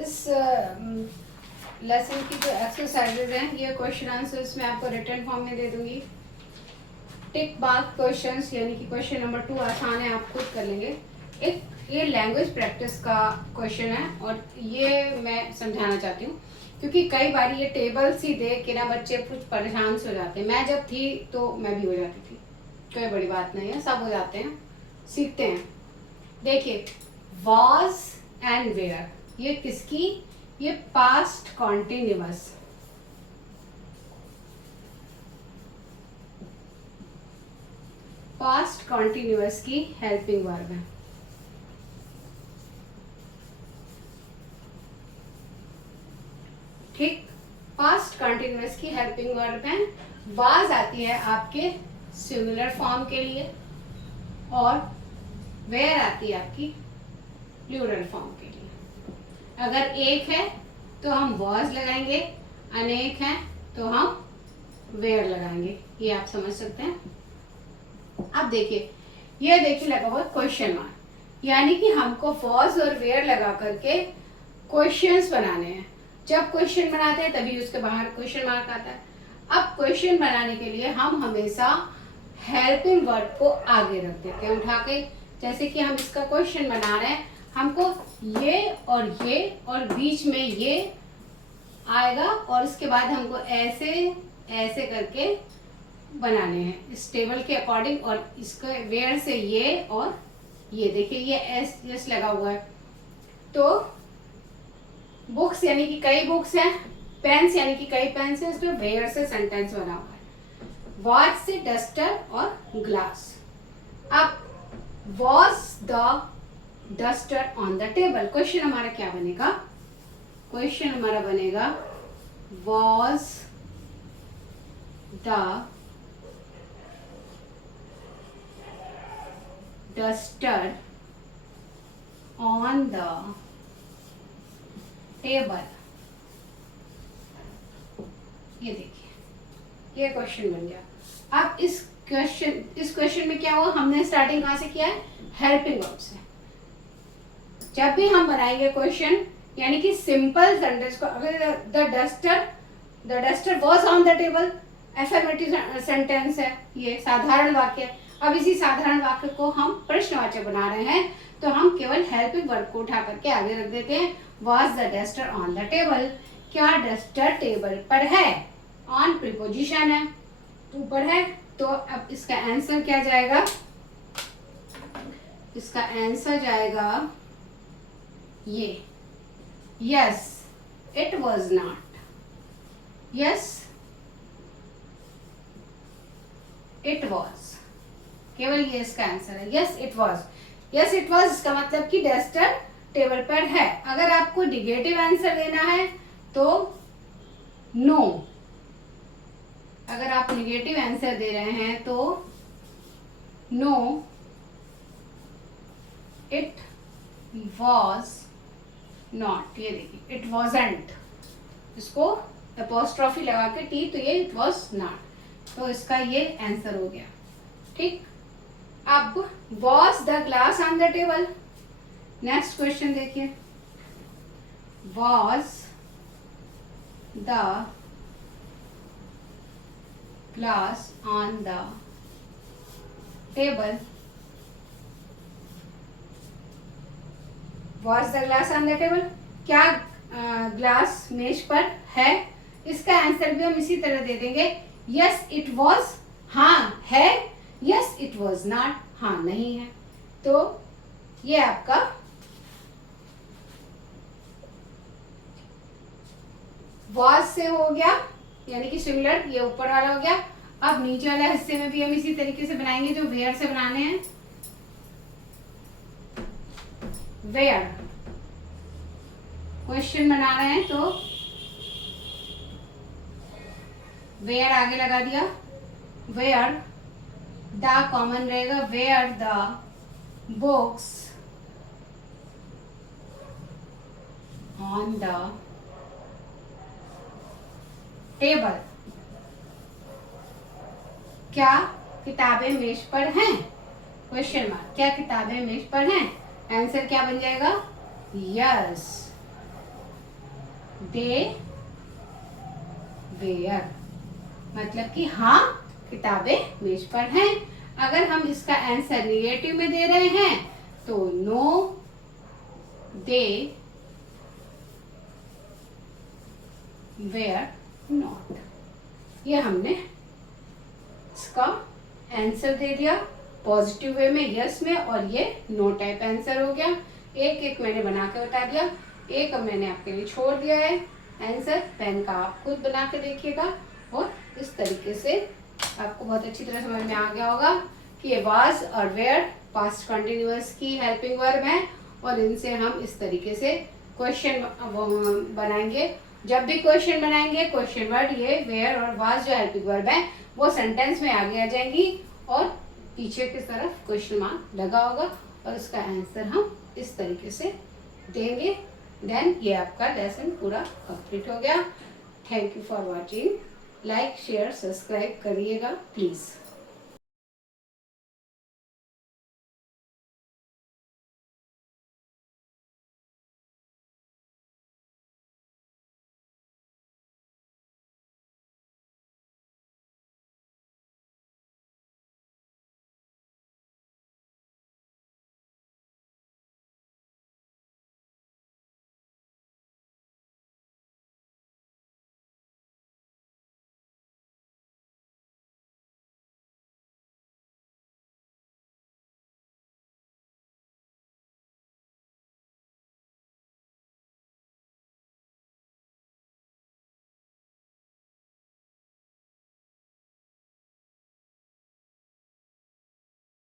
इस लेसन की जो एक्सरसाइजेज हैं ये क्वेश्चन आंसर्स मैं आपको रिटर्न फॉर्म में दे दूंगी। टिक मार्क क्वेश्चंस यानी कि क्वेश्चन नंबर 2 आसान है, आप खुद कर लेंगे। एक ये लैंग्वेज प्रैक्टिस का क्वेश्चन है और ये मैं समझाना चाहती हूँ क्योंकि कई बार ये टेबल्स ही देख के ना बच्चे कुछ परेशान से हो जाते हैं। मैं जब थी तो मैं भी हो जाती थी, कोई बड़ी बात नहीं है, सब हो जाते हैं, सीखते हैं। देखिए वॉज एंड वेयर, ये किसकी, ये पास्ट कॉन्टिन्यूअस, पास्ट कॉन्टिन्यूअस की हेल्पिंग वर्ब है। ठीक, पास्ट कॉन्टिन्यूअस की हेल्पिंग वर्ब है। वाज आती है आपके सिंगुलर फॉर्म के लिए और वेयर आती है आपकी प्लूरल फॉर्म के लिए। अगर एक है तो हम वॉज लगाएंगे, अनेक है तो हम वेयर लगाएंगे, ये आप समझ सकते हैं। अब देखिए, ये देखिए लगा हुआ क्वेश्चन मार्क, यानी कि हमको वॉज और वेयर लगा करके क्वेश्चंस बनाने हैं। जब क्वेश्चन बनाते हैं तभी उसके बाहर क्वेश्चन मार्क आता है। अब क्वेश्चन बनाने के लिए हम हमेशा हेल्पिंग वर्ड को आगे रख देते हैं उठा के। जैसे कि हम इसका क्वेश्चन बना रहे हैं, हमको ये और बीच में ये आएगा और उसके बाद हमको ऐसे ऐसे करके बनाने हैं इस टेबल के अकॉर्डिंग। और इसके वेयर से ये और ये देखिए ये एस एस लगा हुआ है। तो बुक्स यानी कि कई बुक्स हैं, पेन्स यानी कि कई पेन्स हैं, इसमें वेयर से सेंटेंस बना हुआ है। वॉच से डस्टर और ग्लास। अब was the duster on the table, question हमारा क्या बनेगा, क्वेश्चन हमारा बनेगा was the duster on the table. ये देखिए ये क्वेश्चन बन गया। अब इस क्वेश्चन में क्या हुआ, हमने स्टार्टिंग कहाँ से किया है, हेल्पिंग वर्ब से। जब भी हम बनाएंगे क्वेश्चन यानी कि सिंपल सेंटेंस को, अगर the duster was on the table, affirmative sentence है, ये साधारण वाक्य है। अब इसी साधारण वाक्य को हम प्रश्नवाचक बना रहे हैं तो हम केवल हेल्पिंग वर्ब को उठा करके आगे रख देते हैं। Was the duster on the table, क्या डस्टर टेबल पर है, ऑन प्रीपोजिशन है, ऊपर है। तो अब इसका आंसर क्या जाएगा, इसका आंसर जाएगा ये, yes it was not, yes it was, केवल ये इसका आंसर है, yes it was. Yes it was इसका मतलब कि डस्टर टेबल पर है। अगर आपको निगेटिव आंसर देना है तो नो, अगर आप निगेटिव आंसर दे रहे हैं तो नो इट वॉज नॉट। ये देखिए इट वॉजंट, इसको अपॉस्ट्रोफी लगा के टी, तो ये इट वॉज नॉट, तो इसका ये आंसर हो गया। ठीक, अब was the glass on the table. Next question देखिए, was the glass on the table, was the glass on the table, क्या ग्लास मेज पर है। इसका आंसर भी हम इसी तरह दे देंगे, यस इट वॉज, हाँ है, यस इट वॉज नॉट, हाँ नहीं है। तो ये आपका वॉज से हो गया यानी कि सिंगुलर, ये ऊपर वाला हो गया। अब नीचे वाला हिस्से में भी हम इसी तरीके से बनाएंगे जो वेयर से बनाने हैं। वेयर क्वेश्चन बना रहे हैं तो वेयर आगे लगा दिया, वेयर द कॉमन रहेगा, where the books on the table, क्या किताबें मेज पर हैं, क्वेश्चन मार्क, क्या किताबें मेज पर हैं। आंसर क्या बन जाएगा, यस दे वेयर, मतलब कि हाँ किताबें मेज पर हैं। अगर हम इसका आंसर निगेटिव में दे रहे हैं तो नो दे वेयर नॉट। ये हमने इसका आंसर दे दिया पॉजिटिव वे में, यस में, और ये नो टाइप आंसर हो गया। एक एक मैंने बना के बता दिया, एक अब मैंने आपके लिए छोड़ दिया है आंसर। पेन का आप खुद बना के देखिएगा और इस तरीके से आपको बहुत अच्छी तरह समझ में आ गया होगा कि ये वाज और वेयर पास्ट कंटिन्यूअस की हेल्पिंग वर्ब है और इनसे हम इस तरीके से क्वेश्चन बनाएंगे। जब भी क्वेश्चन बनाएंगे क्वेश्चन वर्ड ये वेयर और वाज जो हेल्पिंग वर्ब है वो सेंटेंस में आगे आ जाएंगी और पीछे की तरफ क्वेश्चन मार्क लगा होगा और उसका आंसर हम इस तरीके से देंगे। देन ये आपका लेसन पूरा कंप्लीट हो गया। Thank you for watching. Like share subscribe करिएगा प्लीज़।